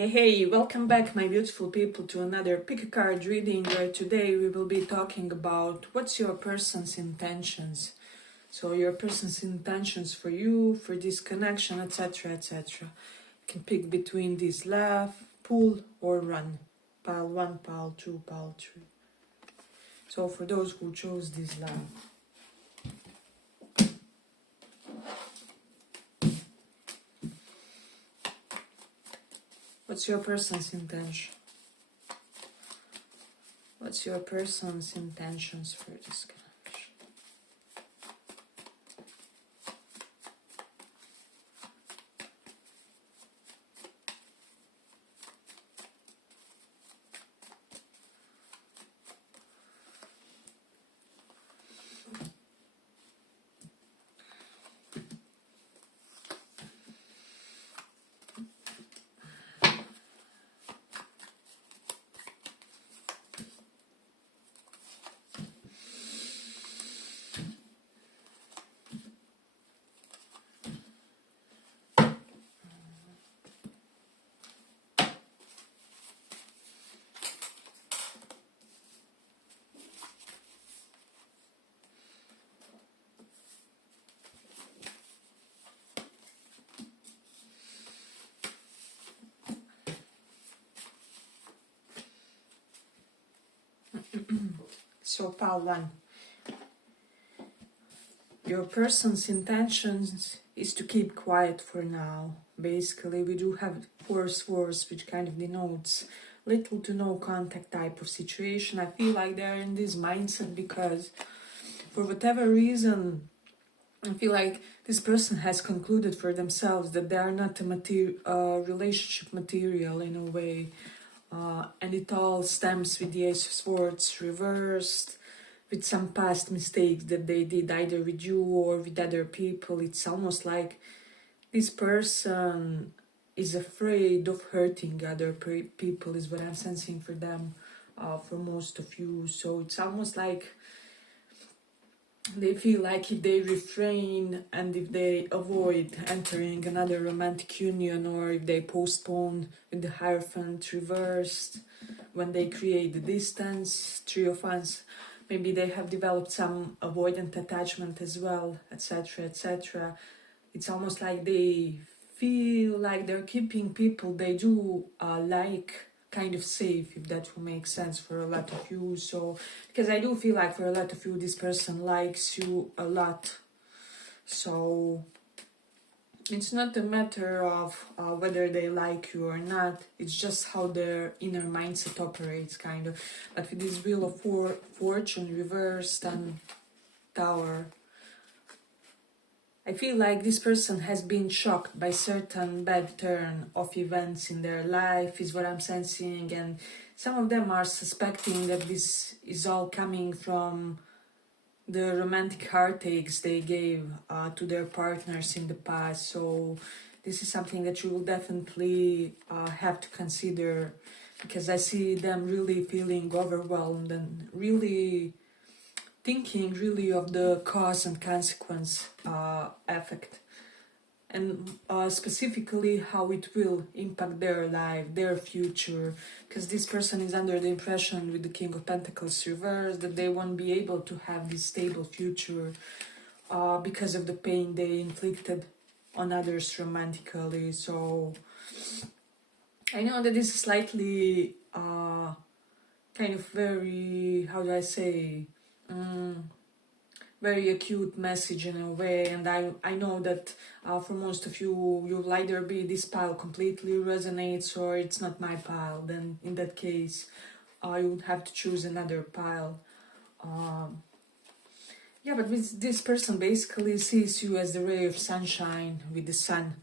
Hey, welcome back my beautiful people to another pick a card reading where today we will be talking about what's your person's intentions. So your person's intentions for you, for this connection, etc, etc. You can pick between this love, pull or run. Pile 1, pile 2, pile 3. So for those who chose this love. What's your person's intention? What's your person's intentions for this connection? So pile 1. Your person's intentions is to keep quiet for now. Basically, we do have force words, which kind of denotes little to no contact type of situation. I feel like they're in this mindset because for whatever reason, I feel like this person has concluded for themselves that they are not a relationship material in a way. And it all stems with the Ace of Swords reversed, with some past mistakes that they did either with you or with other people. It's almost like this person is afraid of hurting other people is what I'm sensing for them, for most of you. So it's almost like they feel like if they refrain and if they avoid entering another romantic union, or if they postpone with the Hierophant reversed, when they create the distance, Three of Wands, maybe they have developed some avoidant attachment as well, etc, etc. It's almost like they feel like they're keeping people they do like kind of safe, if that will make sense for a lot of you. So because I do feel like for a lot of you this person likes you a lot, so it's not a matter of whether they like you or not, it's just how their inner mindset operates, kind of. But with this Wheel of Fortune reversed and Tower, I feel like this person has been shocked by certain bad turn of events in their life, is what I'm sensing, and some of them are suspecting that this is all coming from the romantic heartaches they gave to their partners in the past. So this is something that you will definitely have to consider, because I see them really feeling overwhelmed and really thinking really of the cause and consequence effect, and specifically how it will impact their life, their future, because this person is under the impression with the King of Pentacles reversed that they won't be able to have this stable future because of the pain they inflicted on others romantically. So I know that this is slightly kind of very, how do I say, very acute message in a way, and I know that for most of you, you'll either be this pile completely resonates or it's not my pile. Then in that case, you would have to choose another pile. Yeah, but this person basically sees you as the ray of sunshine with the sun.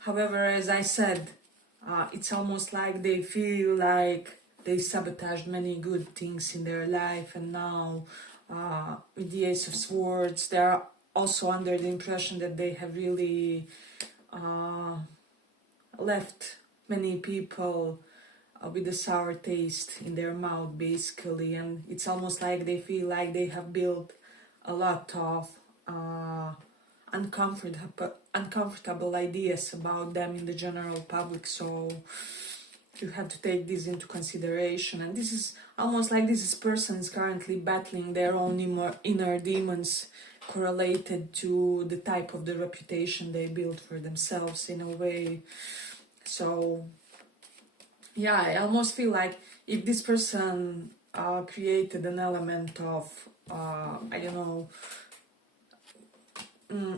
However, as I said, it's almost like they feel like they sabotaged many good things in their life, and now with the Ace of Swords, they are also under the impression that they have really left many people with a sour taste in their mouth, basically, and it's almost like they feel like they have built a lot of uncomfortable ideas about them in the general public, so you have to take this into consideration. And this is almost like this person is currently battling their own inner demons correlated to the type of the reputation they built for themselves in a way. So yeah, I almost feel like if this person created an element of I don't know,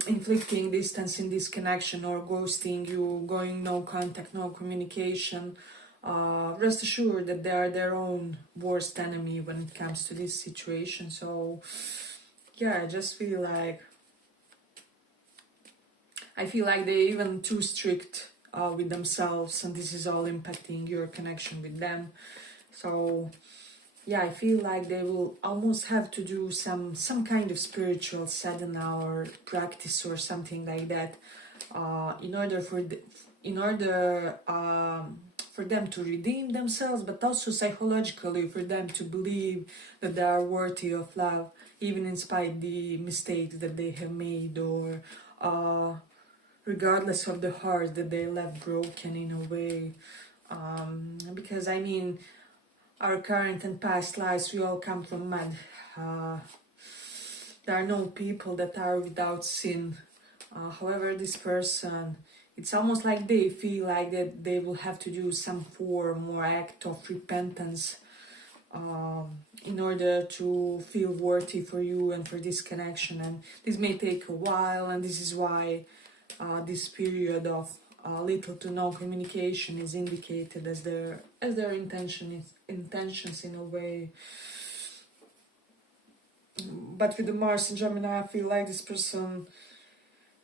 inflicting distance in this connection, or ghosting you, going no contact, no communication, rest assured that they are their own worst enemy when it comes to this situation. So yeah, I just feel like they're even too strict with themselves, and this is all impacting your connection with them. So yeah, I feel like they will almost have to do some kind of spiritual sadhana or practice or something like that, in order for them to redeem themselves, but also psychologically for them to believe that they are worthy of love, even in spite the mistakes that they have made, or regardless of the heart that they left broken in a way. Because I mean, our current and past lives, we all come from mud. There are no people that are without sin. However, this person, it's almost like they feel like that they will have to do some form or act of repentance in order to feel worthy for you and for this connection. And this may take a while, and this is why this period of little to no communication is indicated as their intentions in a way. But with the Mars in Gemini, I feel like this person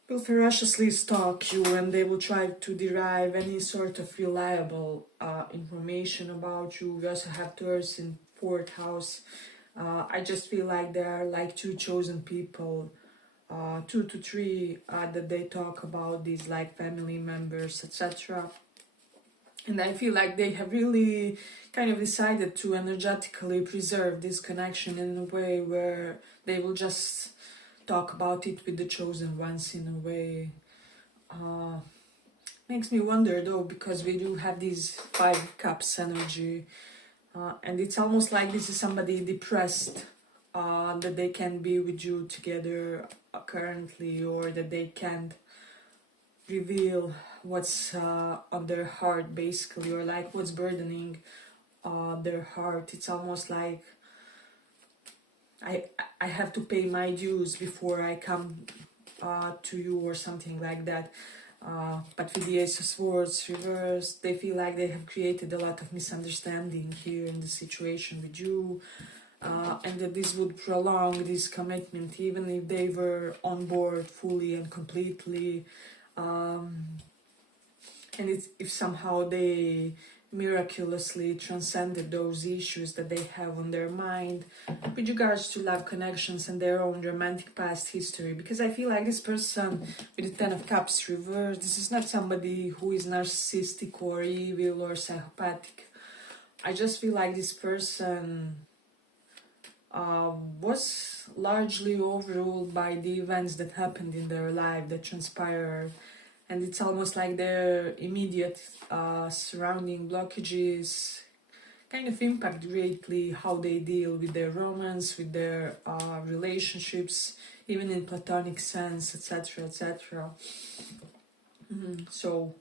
will ferociously stalk you, and they will try to derive any sort of reliable information about you. We also have Taurus in 4th house. I just feel like they are like two chosen people, 2 to 3 that they talk about, these like family members, etc. And I feel like they have really kind of decided to energetically preserve this connection in a way where they will just talk about it with the chosen ones in a way. Makes me wonder though, because we do have these 5 cups energy, and it's almost like this is somebody depressed, that they can't be with you together currently, or that they can't reveal what's on their heart basically, or like what's burdening their heart. It's almost like I have to pay my dues before I come to you, or something like that. But with the Ace of Swords reversed, they feel like they have created a lot of misunderstanding here in the situation with you, and that this would prolong this commitment even if they were on board fully and completely. And if somehow they miraculously transcended those issues that they have on their mind with regards to love connections and their own romantic past history. Because I feel like this person with the 10 of Cups reversed, this is not somebody who is narcissistic or evil or psychopathic. I just feel like this person was largely overruled by the events that happened in their life, that transpired. And it's almost like their immediate surrounding blockages kind of impact greatly how they deal with their romance, with their relationships, even in platonic sense, etc., etc. So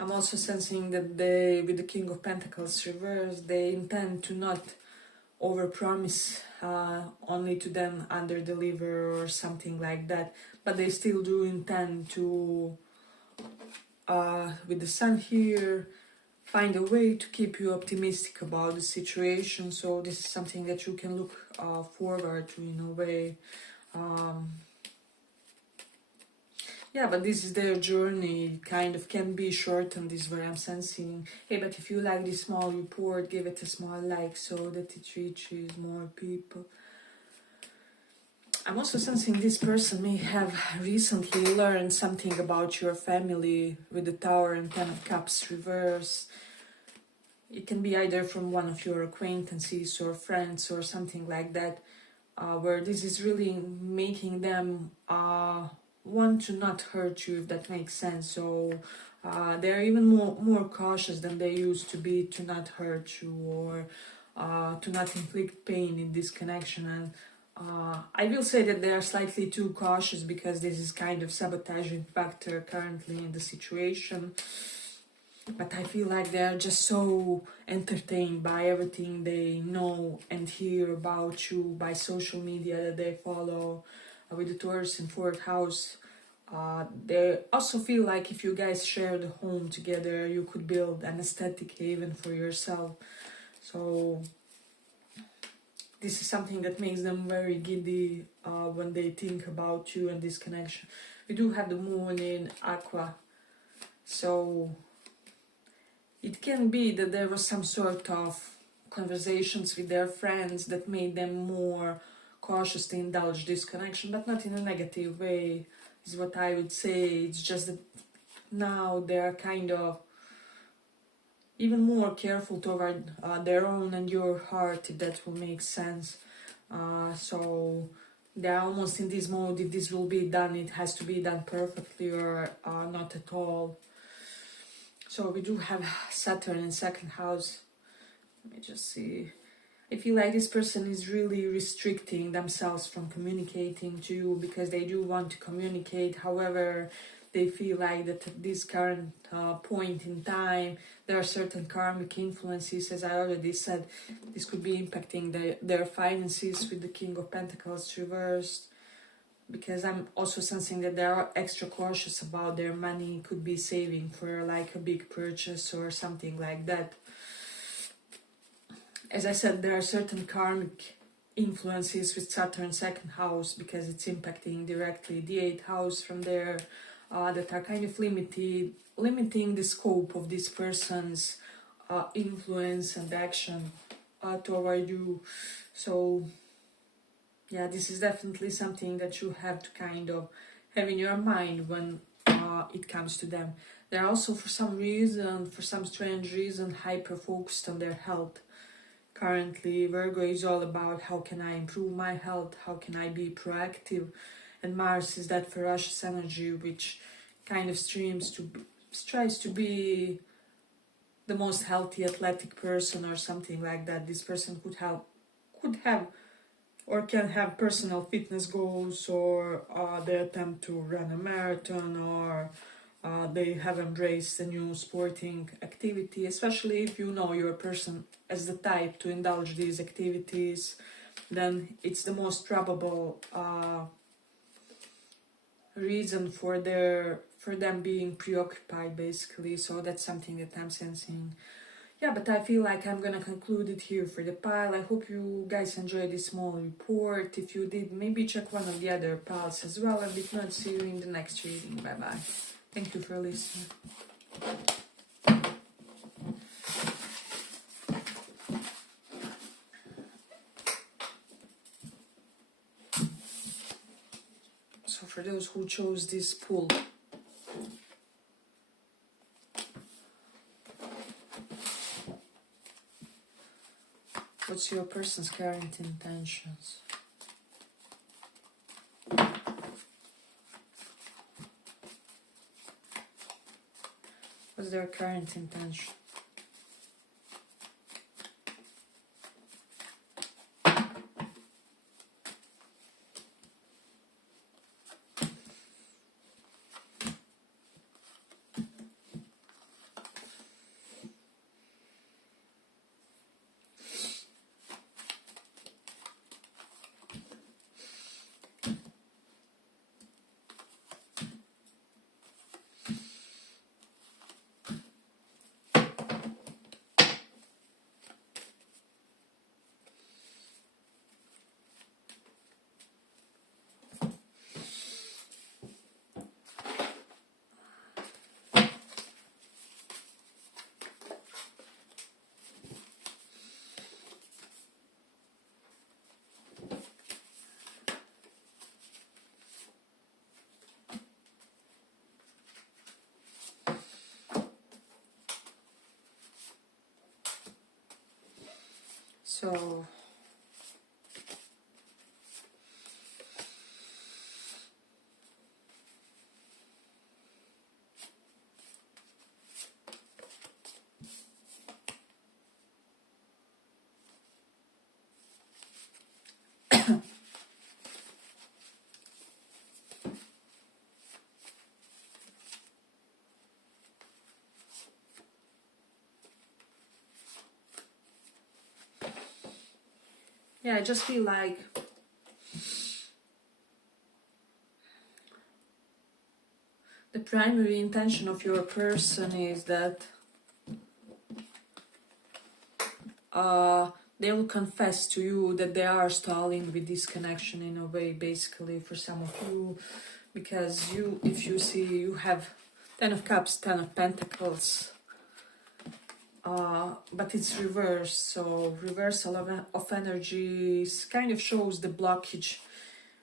I'm also sensing that they, with the King of Pentacles reversed, they intend to not overpromise, only to then underdeliver or something like that. But they still do intend to, with the Sun here, find a way to keep you optimistic about the situation. So this is something that you can look forward to in a way. Yeah, but this is their journey. It kind of can be shortened, is what I'm sensing. Hey, but if you like this small report, give it a small like so that it reaches more people. I'm also sensing this person may have recently learned something about your family with the Tower and 10 of Cups reverse. It can be either from one of your acquaintances or friends or something like that, where this is really making them want to not hurt you, if that makes sense. So they're even more cautious than they used to be to not hurt you, or to not inflict pain in this connection. And I will say that they are slightly too cautious, because this is kind of sabotaging factor currently in the situation. But I feel like they are just so entertained by everything they know and hear about you by social media that they follow, with the Taurus in 4th house. They also feel like if you guys share the home together, you could build an aesthetic haven for yourself. So this is something that makes them very giddy when they think about you and this connection. We do have the moon in Aqua, so it can be that there was some sort of conversations with their friends that made them more cautious to indulge this connection, but not in a negative way, is what I would say. It's just that now they're kind of even more careful toward their own and your heart, if that will make sense. So they're almost in this mode: if this will be done, it has to be done perfectly, or not at all. So we do have Saturn in 2nd house. Let me just see. I feel like this person is really restricting themselves from communicating to you, because they do want to communicate. However, they feel like that at this current point in time, there are certain karmic influences. As I already said, this could be impacting their finances with the King of Pentacles reversed, because I'm also sensing that they are extra cautious about their money, could be saving for like a big purchase or something like that. As I said, there are certain karmic influences with Saturn 2nd house, because it's impacting directly the 8th house from there, that are kind of limiting the scope of this person's influence and action toward you. So yeah, this is definitely something that you have to kind of have in your mind when it comes to them. They're also, for some reason, for some strange reason, hyper-focused on their health. Currently, Virgo is all about how can I improve my health, how can I be proactive, and Mars is that ferocious energy which kind of tries to be the most healthy, athletic person or something like that. This person could have or can have personal fitness goals, or they attempt to run a marathon, or they have embraced a new sporting activity, especially if you know your person as the type to indulge these activities, then it's the most probable reason for them being preoccupied, basically. So that's something that I'm sensing. Yeah, but I feel like I'm gonna conclude it here for the pile. I hope you guys enjoyed this small report. If you did, maybe check one of the other piles as well, and if not, see you in the next reading. Bye bye. Thank you for listening. So for those who chose this pool, what's your person's current intentions? What's their current intention? So yeah, I just feel like the primary intention of your person is that they will confess to you that they are stalling with this connection in a way, basically, for some of you, because you, if you see, you have 10 of Cups, 10 of Pentacles, but it's reversed, so reversal of energies kind of shows the blockage,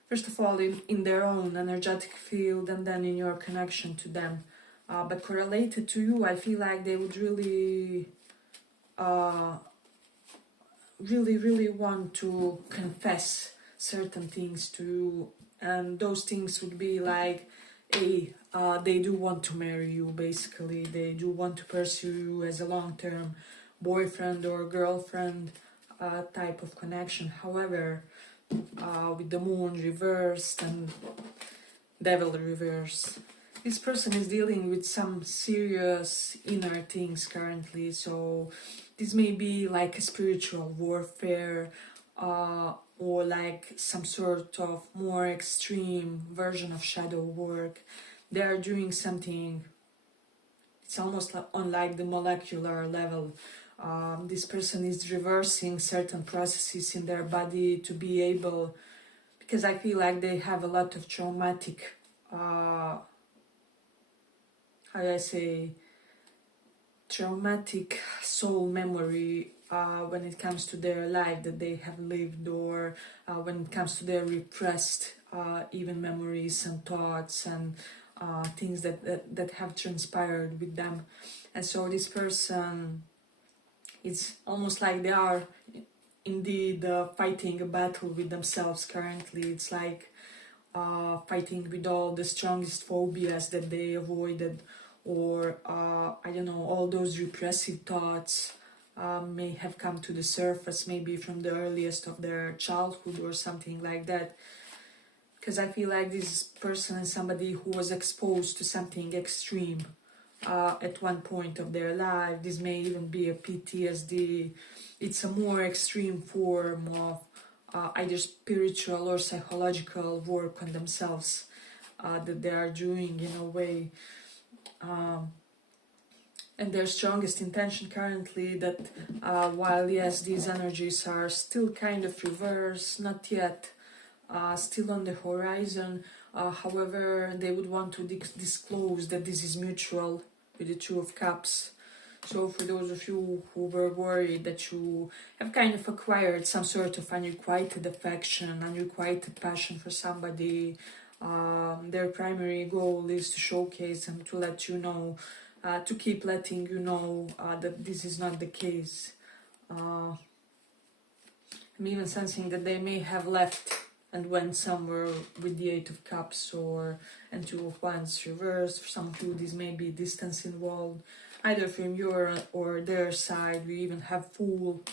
first of all in their own energetic field, and then in your connection to them. But correlated to you, I feel like they would really really want to confess certain things to you, and those things would be like, they do want to marry you, basically. They do want to pursue you as a long-term boyfriend or girlfriend type of connection. However, with the moon reversed and devil reversed, this person is dealing with some serious inner things currently. So this may be like a spiritual warfare, or like some sort of more extreme version of shadow work. They are doing something, it's almost like on like the molecular level. This person is reversing certain processes in their body to be able, because I feel like they have a lot of traumatic, traumatic soul memory when it comes to their life that they have lived, or when it comes to their repressed even memories and thoughts and things that have transpired with them. And so this person, it's almost like they are indeed fighting a battle with themselves currently. It's like fighting with all the strongest phobias that they avoided, or I don't know, all those repressive thoughts may have come to the surface, maybe from the earliest of their childhood or something like that. Because I feel like this person is somebody who was exposed to something extreme at one point of their life. This may even be a PTSD. It's a more extreme form of either spiritual or psychological work on themselves that they are doing in a way. And their strongest intention currently that while yes, these energies are still kind of reverse, not yet still on the horizon, however, they would want to disclose that this is mutual with the Two of Cups. So for those of you who were worried that you have kind of acquired some sort of unrequited affection, unrequited passion for somebody, their primary goal is to showcase and to let you know, to keep letting you know that this is not the case. I'm even sensing that they may have left and went somewhere with the Eight of Cups and Two of Wands reversed. For some of you, this may be distance involved, either from your or their side. We even have Fool.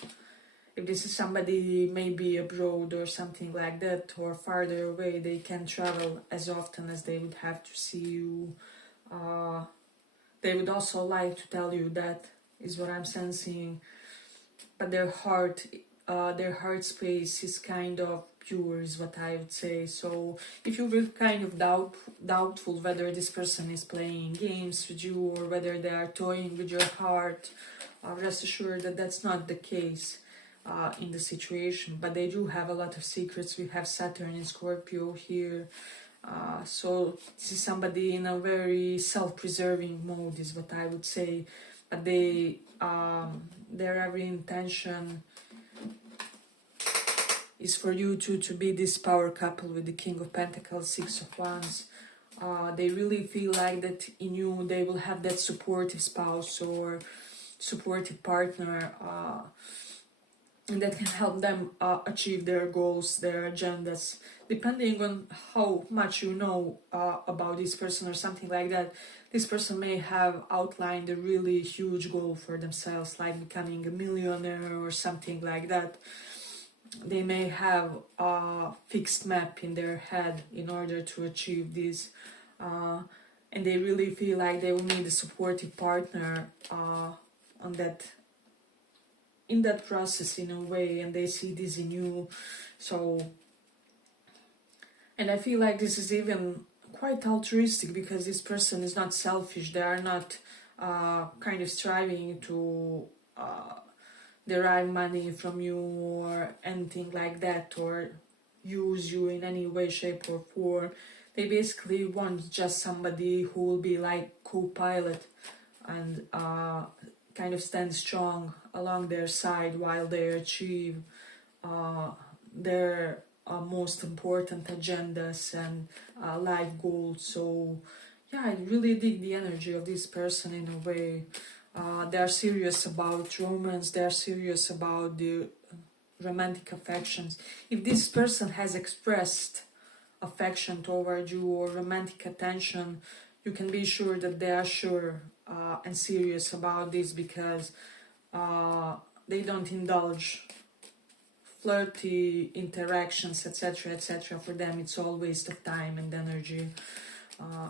If this is somebody maybe abroad or something like that, or farther away, they can travel as often as they would have to see you. They would also like to tell you that, is what I'm sensing. But their heart space is kind of pure, is what I would say. So if you were kind of doubtful whether this person is playing games with you or whether they are toying with your heart, rest assured that that's not the case in the situation. But they do have a lot of secrets. We have Saturn in Scorpio here. So this is somebody in a very self-preserving mode, is what I would say. But their every intention is for you to be this power couple with the King of Pentacles, Six of Wands. They really feel like that in you they will have that supportive spouse or supportive partner, and that can help them achieve their goals, their agendas, depending on how much you know about this person or something like that. This person may have outlined a really huge goal for themselves, like becoming a millionaire or something like that. They may have a fixed map in their head in order to achieve this, and they really feel like they will need a supportive partner on that, in that process in a way, and they see this in you. So, and I feel like this is even quite altruistic, because this person is not selfish. They are not kind of striving to derive money from you or anything like that, or use you in any way, shape or form. They basically want just somebody who will be like co-pilot and kind of stand strong along their side while they achieve their most important agendas and life goals. So yeah, I really dig the energy of this person in a way. They're serious about romance, they're serious about the romantic affections. If this person has expressed affection toward you or romantic attention, you can be sure that they are sure and serious about this, because they don't indulge flirty interactions, etc., etc. For them, it's all waste of time and energy.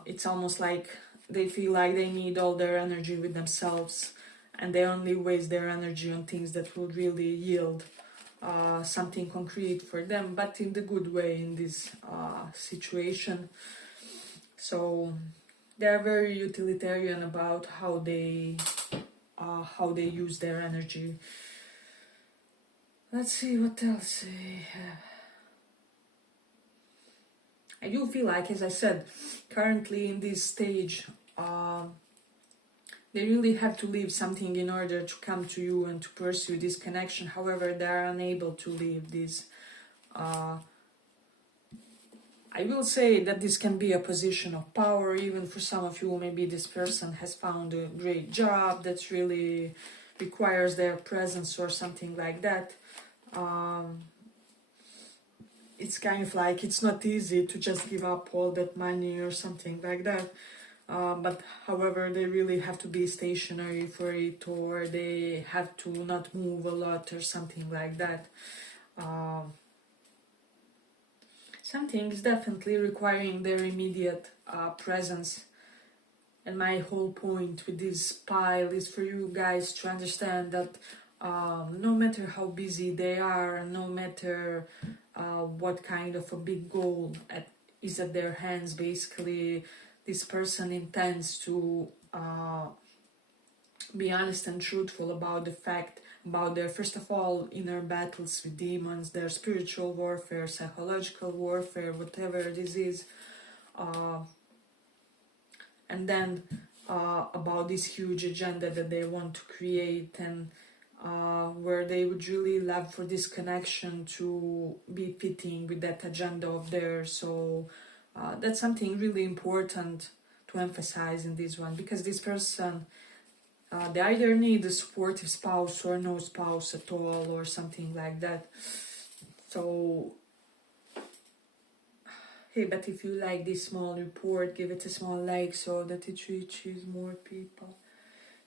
It's almost like they feel like they need all their energy with themselves, and they only waste their energy on things that will really yield something concrete for them, but in the good way in this situation. So they're very utilitarian about how they use their energy. Let's see what else we have. I do feel like, as I said, currently in this stage, they really have to leave something in order to come to you and to pursue this connection. However, they are unable to leave this. I will say that this can be a position of power, even for some of you. Maybe this person has found a great job that really requires their presence or something like that. It's kind of like it's not easy to just give up all that money or something like that. But however, they really have to be stationary for it, or they have to not move a lot or something like that. Something is definitely requiring their immediate presence. And my whole point with this pile is for you guys to understand that no matter how busy they are, no matter what kind of a big goal is at their hands, basically, this person intends to be honest and truthful about the fact, about their, first of all, inner battles with demons, their spiritual warfare, psychological warfare, whatever this is, and then about this huge agenda that they want to create, and where they would really love for this connection to be fitting with that agenda of theirs. So that's something really important to emphasize in this one, because this person, they either need a supportive spouse or no spouse at all, or something like that. So, hey, but if you like this small report, give it a small like so that it reaches more people.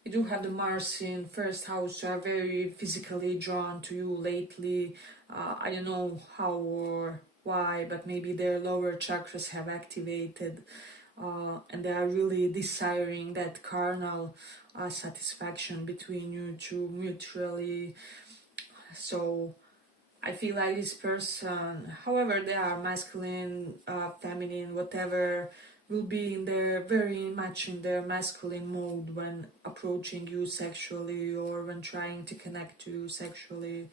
You do have the Mars in first house, so are very physically drawn to you lately. I don't know how or why, but maybe their lower chakras have activated, and they are really desiring that carnal satisfaction between you two mutually. So I feel like this person, however they are masculine, feminine, whatever, will be in their very much in their masculine mode when approaching you sexually, or when trying to connect to you sexually,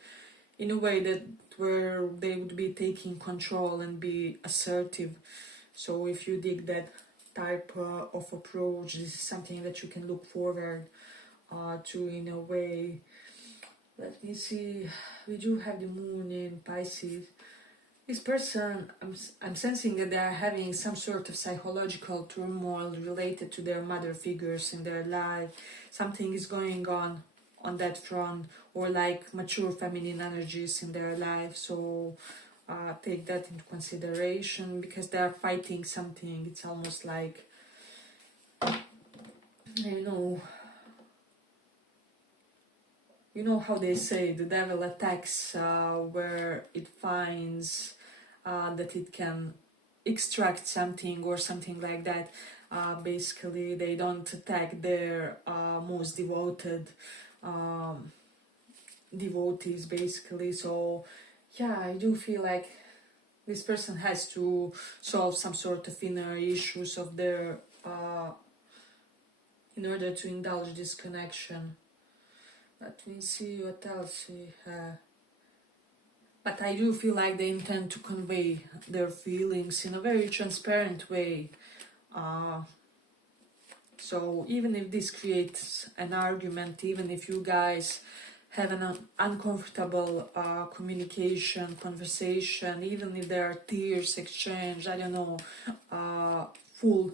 in a way that where they would be taking control and be assertive. So if you dig that type of approach, this is something that you can look forward to in a way. Let me see, we do have the moon in Pisces. This person, I'm sensing that they are having some sort of psychological turmoil related to their mother figures in their life. Something is going on that front, or like mature feminine energies in their life. So take that into consideration, because they are fighting something. It's almost like, you know how they say the devil attacks where it finds that it can extract something or something like that. Basically, they don't attack their most devoted devotees basically. So yeah, I do feel like this person has to solve some sort of inner issues of their in order to indulge this connection. Let me see what else we have. But I do feel like they intend to convey their feelings in a very transparent way. So even if this creates an argument, even if you guys have an uncomfortable communication, conversation, even if there are tears exchanged, I don't know, full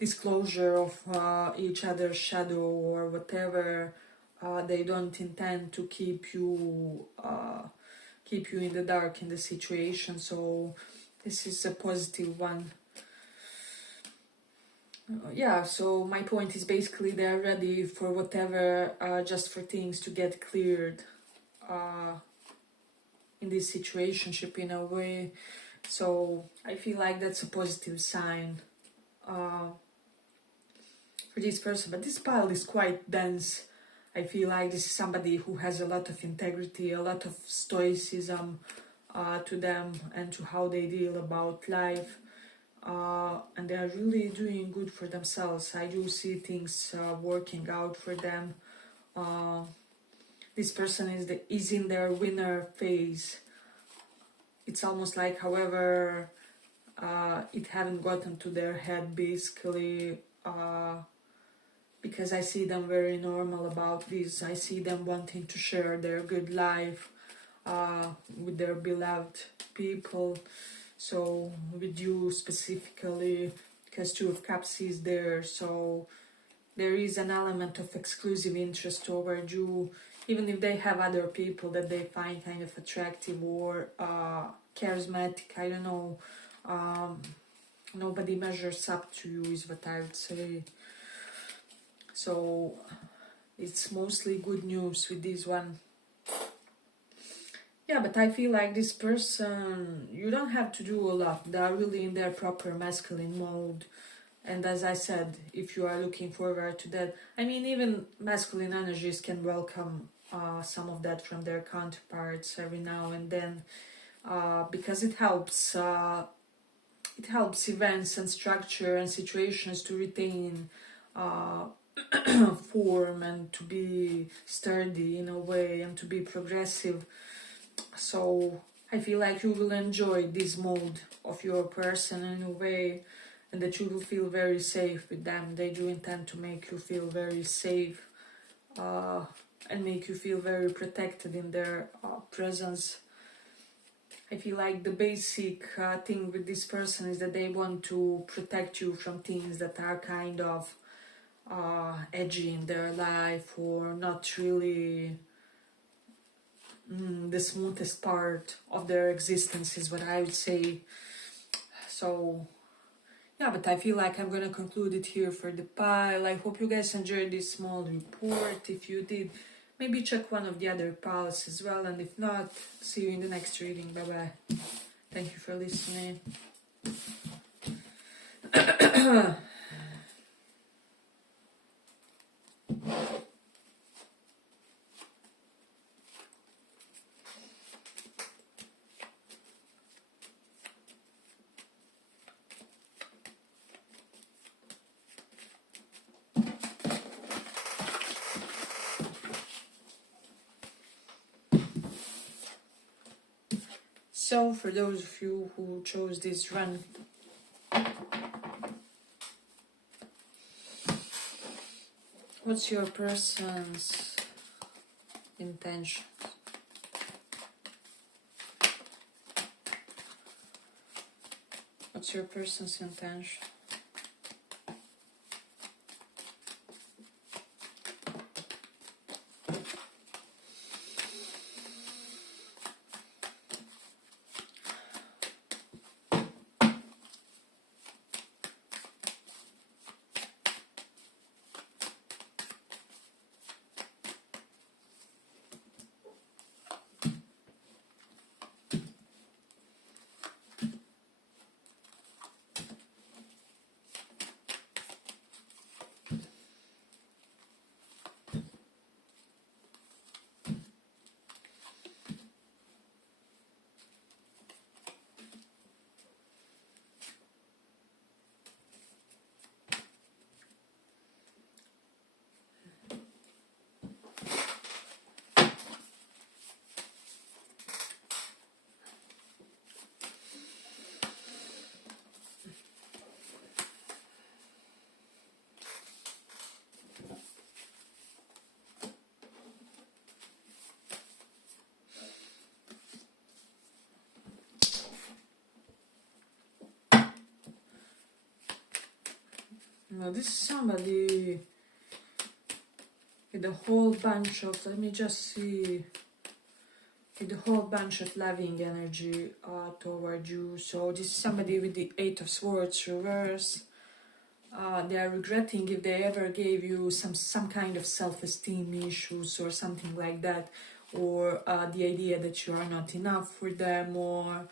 disclosure of each other's shadow or whatever, they don't intend to keep you in the dark in the situation. So this is a positive one. Yeah, so my point is basically they're ready for whatever, just for things to get cleared in this situationship in a way. So I feel like that's a positive sign for this person. But this pile is quite dense. I feel like this is somebody who has a lot of integrity, a lot of stoicism to them and to how they deal about life. And they are really doing good for themselves. I do see things working out for them. This person is in their winner phase. It's almost like, however, it haven't gotten to their head basically, because I see them very normal about this. I see them wanting to share their good life with their beloved people. So with you specifically, because Two of Cups is there, so there is an element of exclusive interest toward you, even if they have other people that they find kind of attractive or charismatic. I don't know. Nobody measures up to you is what I would say. So it's mostly good news with this one. Yeah, but I feel like this person, you don't have to do a lot. They are really in their proper masculine mode. And as I said, if you are looking forward to that, I mean, even masculine energies can welcome some of that from their counterparts every now and then, because it helps events and structure and situations to retain form and to be sturdy in a way and to be progressive. So I feel like you will enjoy this mode of your person in a way, and that you will feel very safe with them. They do intend to make you feel very safe and make you feel very protected in their presence. I feel like the basic thing with this person is that they want to protect you from things that are kind of edgy in their life or not really the smoothest part of their existence is what I would say. So yeah, but I feel like I'm gonna conclude it here for the pile. I hope you guys enjoyed this small report. If you did, maybe check one of the other piles as well, and if not, see you in the next reading. Bye bye. Thank you for listening. So, for those of you who chose this run, what's your person's intention? What's your person's intention? Well, this is somebody with a whole bunch of, let me just see, with a whole bunch of loving energy toward you. So this is somebody with the Eight of Swords reverse. They are regretting if they ever gave you some kind of self-esteem issues or something like that, or the idea that you are not enough for them, or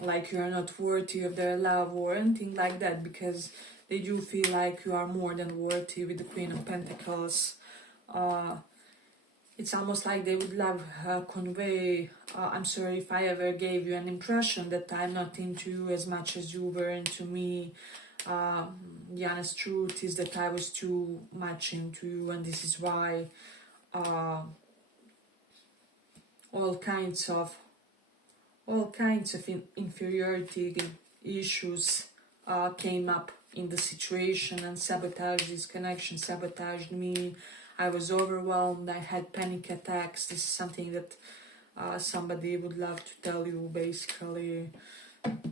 like you are not worthy of their love or anything like that, because they do feel like you are more than worthy with the Queen of Pentacles. It's almost like they would love convey, I'm sorry if I ever gave you an impression that I'm not into you as much as you were into me. The honest truth is that I was too much into you, and this is why all kinds of inferiority issues came up in the situation and sabotaged this connection, sabotaged me. I was overwhelmed, I had panic attacks. This is something that somebody would love to tell you, basically,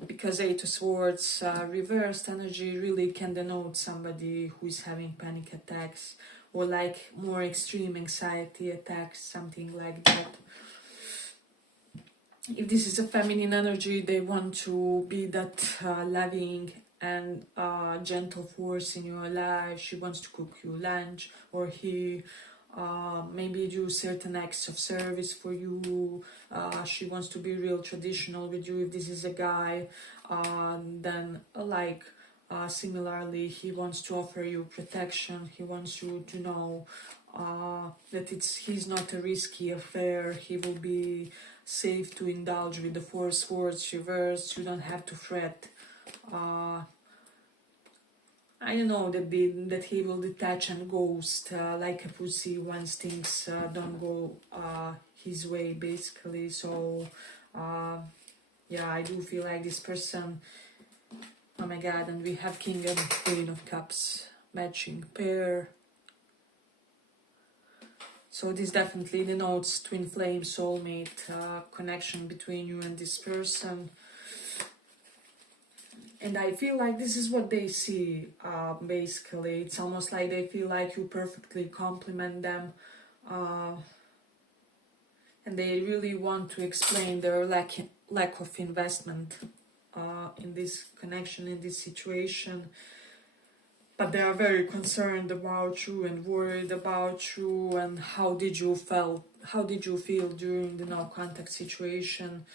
because Eight of Swords reversed energy really can denote somebody who is having panic attacks or like more extreme anxiety attacks, something like that. If this is a feminine energy, they want to be that loving and gentle force in your life. She wants to cook you lunch, or he maybe do certain acts of service for you. She wants to be real traditional with you. If this is a guy, then similarly, he wants to offer you protection. He wants you to know that he's not a risky affair. He will be safe to indulge with the Four of Swords reversed. You don't have to fret. I don't know that he will detach and ghost like a pussy once things don't go his way, basically. So yeah, I do feel like this person. Oh my God! And we have King and Queen of Cups, matching pair. So this definitely denotes twin flame, soulmate connection between you and this person. And I feel like this is what they see, basically. It's almost like they feel like you perfectly complement them. And they really want to explain their lack of investment in this connection, in this situation. But they are very concerned about you and worried about you and how did you feel during the no contact situation.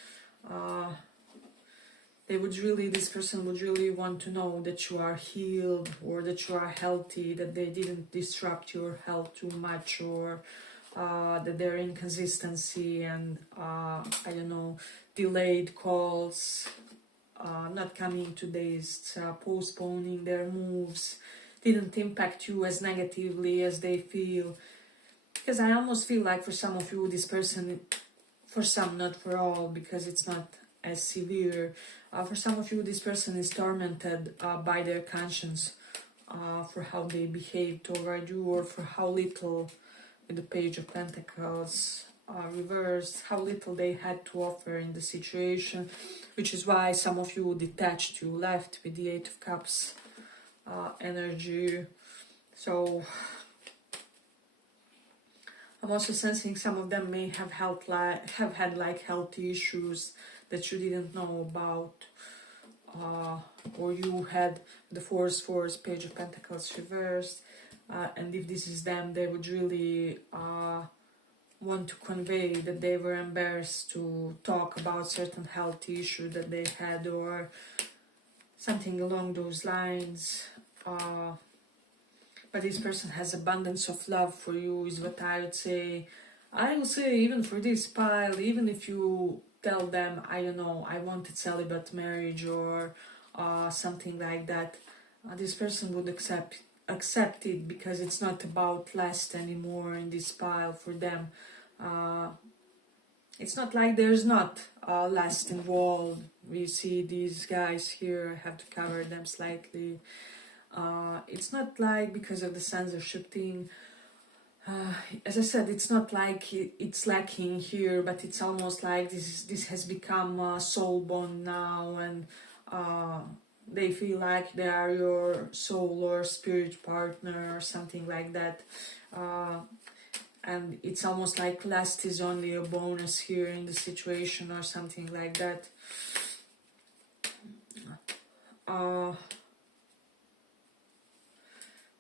This person would really want to know that you are healed or that you are healthy, that they didn't disrupt your health too much, or that their inconsistency and I don't know, delayed calls, not coming to days, postponing their moves, didn't impact you as negatively as they feel. Because I almost feel like for some of you, this person, for some, not for all, because it's not as severe, for some of you, this person is tormented by their conscience for how they behave toward you, or for how little, with the Page of Pentacles reversed, how little they had to offer in the situation, which is why some of you detached, you left with the Eight of Cups energy. So I'm also sensing some of them may have had like health issues that you didn't know about, or you had the Four of Swords, Page of Pentacles reversed, and if this is them, they would really want to convey that they were embarrassed to talk about certain health issue that they had, or something along those lines. But this person has abundance of love for you, is what I would say. I will say, even for this pile, even if you tell them, I don't know, I wanted celibate marriage or something like that, this person would accept it, because it's not about lust anymore in this pile for them. It's not like there's not lust involved. We see these guys here, I have to cover them slightly. It's not like because of the censorship thing. As I said, it's not like it's lacking here, but it's almost like this has become a soul bond now, and they feel like they are your soul or spirit partner or something like that. And it's almost like lust is only a bonus here in the situation or something like that.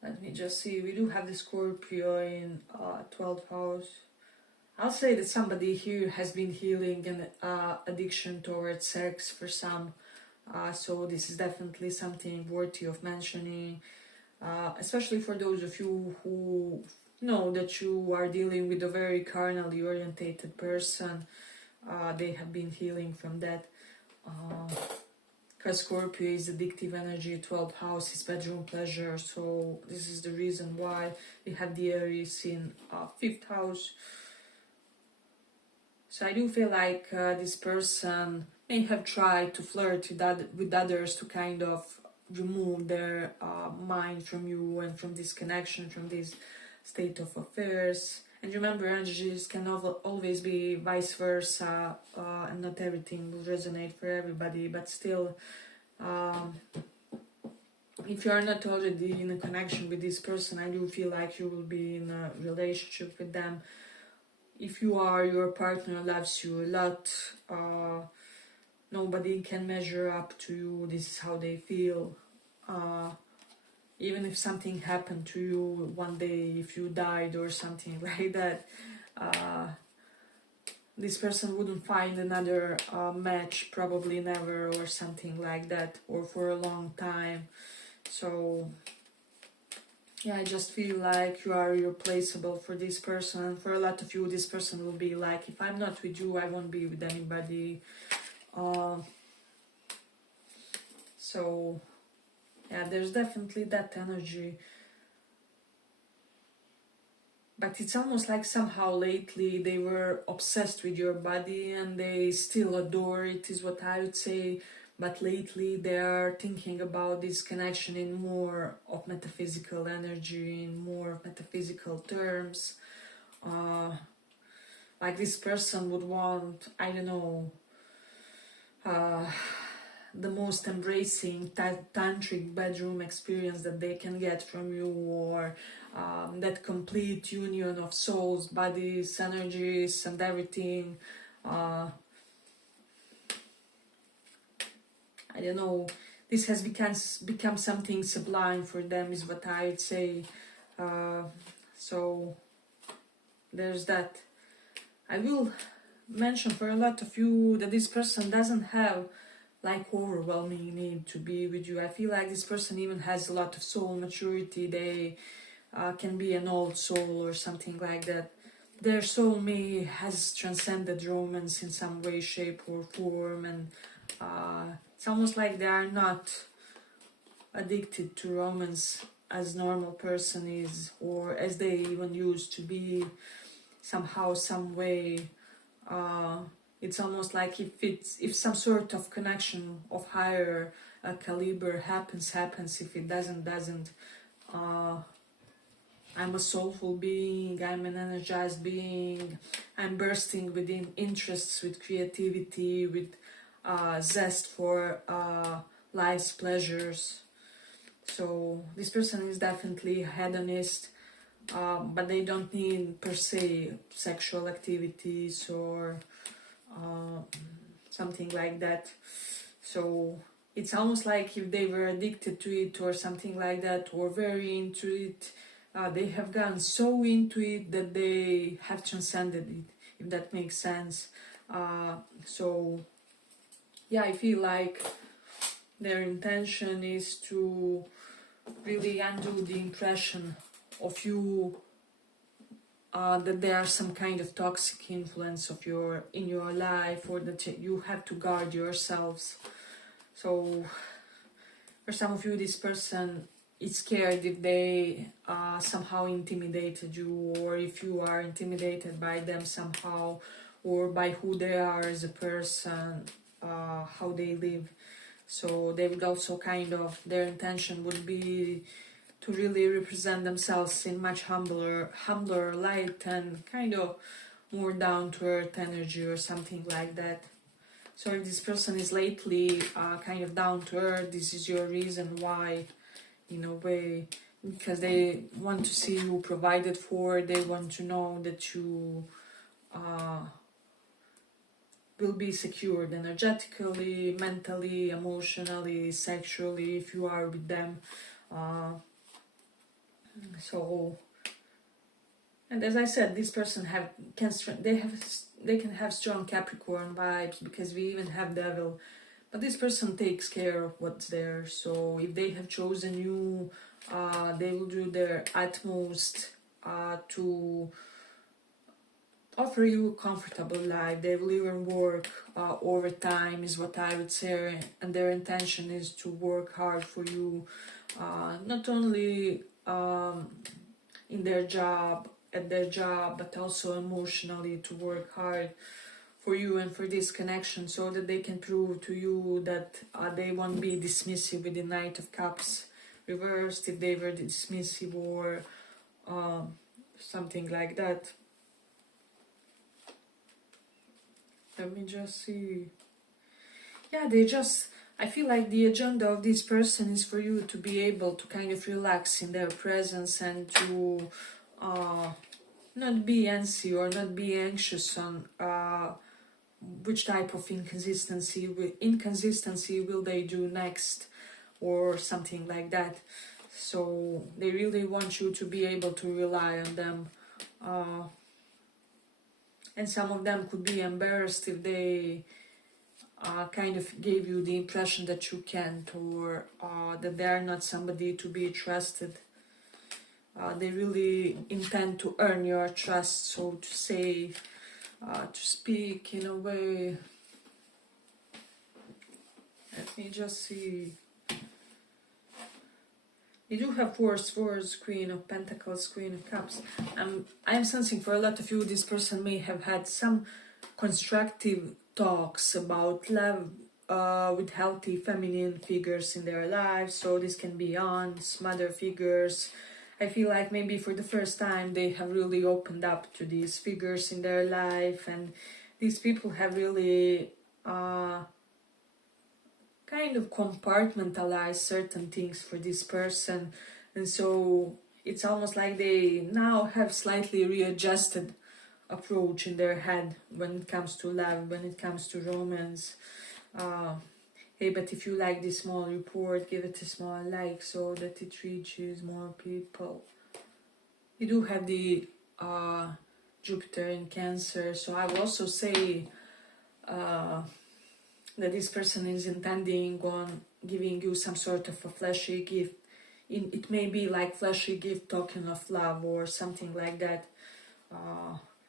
Let me just see, we do have the Scorpio in 12th house. I'll say that somebody here has been healing an addiction towards sex for some. So this is definitely something worthy of mentioning, especially for those of you who know that you are dealing with a very carnally orientated person. They have been healing from that. Because Scorpio is addictive energy, 12th house is bedroom pleasure, so this is the reason why we have the Aries in 5th house. So I do feel like this person may have tried to flirt with others to kind of remove their mind from you and from this connection, from this state of affairs. And remember, energies can always be vice versa, and not everything will resonate for everybody, but still, if you are not already in a connection with this person, I do feel like you will be in a relationship with them. If you are, your partner loves you a lot, nobody can measure up to you, this is how they feel. Even if something happened to you one day, if you died or something like that, this person wouldn't find another match, probably never, or something like that, or for a long time. So yeah, I just feel like you are irreplaceable for this person, and for a lot of you this person will be like, if I'm not with you, I won't be with anybody. So yeah, there's definitely that energy. But it's almost like somehow lately they were obsessed with your body and they still adore it, is what I would say. But lately they are thinking about this connection in more of metaphysical energy, in more metaphysical terms. Like this person would want, I don't know, the most embracing tantric bedroom experience that they can get from you, or that complete union of souls, bodies, energies, and everything. I don't know, this has become something sublime for them, is what I would say. So there's that. I will mention for a lot of you that this person doesn't have like overwhelming need to be with you. I feel like this person even has a lot of soul maturity. They can be an old soul or something like that. Their soul may has transcended romance in some way, shape or form, and it's almost like they are not addicted to romance as normal person is, or as they even used to be. Somehow, some way, it's almost like if some sort of connection of higher caliber happens. If it doesn't. I'm a soulful being, I'm an energized being, I'm bursting within interests, with creativity, with zest for life's pleasures. So this person is definitely hedonist, but they don't need per se sexual activities or something like that. So it's almost like if they were addicted to it or something like that, or very into it, they have gone so into it that they have transcended it, if that makes sense. So yeah, I feel like their intention is to really undo the impression of you, that there are some kind of toxic influence of in your life, or that you have to guard yourselves. So for some of you, this person is scared if they somehow intimidated you, or if you are intimidated by them somehow, or by who they are as a person, how they live. So they would also kind of, their intention would be to really represent themselves in much humbler light, and kind of more down to earth energy or something like that. So if this person is lately kind of down to earth, this is your reason why, in a way, because they want to see you provided for, they want to know that you will be secured energetically, mentally, emotionally, sexually, if you are with them. So, and as I said, this person they can have strong Capricorn vibes, because we even have Devil. But this person takes care of what's there. So if they have chosen you, they will do their utmost to offer you a comfortable life. They will even work overtime, is what I would say, and their intention is to work hard for you, not only in their job, at their job, but also emotionally, to work hard for you and for this connection, so that they can prove to you that they won't be dismissive with the Knight of Cups reversed, if they were dismissive or something like that. Let me just see. Yeah, I feel like the agenda of this person is for you to be able to kind of relax in their presence, and to not be antsy or not be anxious on which type of inconsistency will they do next, or something like that. So they really want you to be able to rely on them. And some of them could be embarrassed if they kind of gave you the impression that you can't, or that they are not somebody to be trusted. They really intend to earn your trust, so to say, to speak in a way. Let me just see. You do have Four Swords, Queen of Pentacles, Queen of Cups. I'm sensing for a lot of you, this person may have had some constructive talks about love with healthy feminine figures in their lives. So this can be aunts, mother figures. I feel like maybe for the first time they have really opened up to these figures in their life, and these people have really kind of compartmentalize certain things for this person, and so it's almost like they now have slightly readjusted approach in their head when it comes to love, when it comes to romance. Hey, but if you like this small report, give it a small like so that it reaches more people. You do have the Jupiter in Cancer, so I will also say that this person is intending on giving you some sort of a flashy gift. It may be like flashy gift token of love or something like that.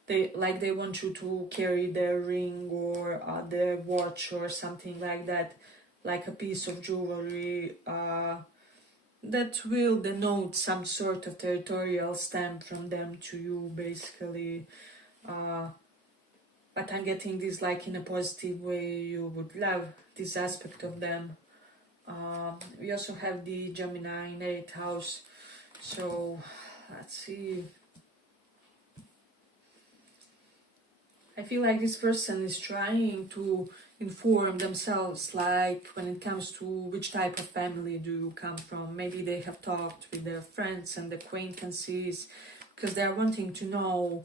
They want you to carry their ring or their watch or something like that, like a piece of jewelry that will denote some sort of territorial stamp from them to you, basically. But I'm getting this like in a positive way. You would love this aspect of them. We also have the Gemini in 8th house. So let's see. I feel like this person is trying to inform themselves, like when it comes to which type of family do you come from. Maybe they have talked with their friends and acquaintances, because they are wanting to know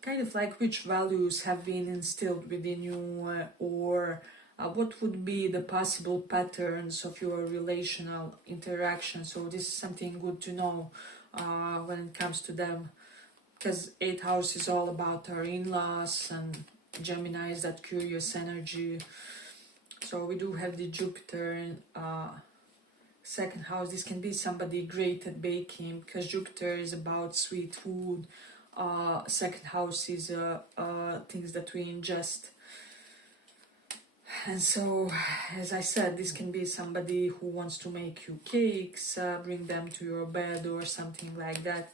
kind of like which values have been instilled within you, or what would be the possible patterns of your relational interaction. So this is something good to know when it comes to them, because 8th house is all about our in-laws, and Gemini is that curious energy. So we do have the Jupiter in 2nd house. This can be somebody great at baking, because Jupiter is about sweet food. 2nd house is things that we ingest. And so, as I said, this can be somebody who wants to make you cakes, bring them to your bed or something like that.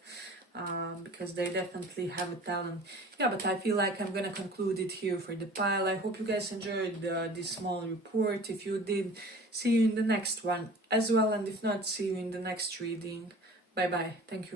Because they definitely have a talent. Yeah, but I feel like I'm gonna conclude it here for the pile. I hope you guys enjoyed this small report. If you did, see you in the next one as well, and if not, see you in the next reading. Bye bye. Thank you.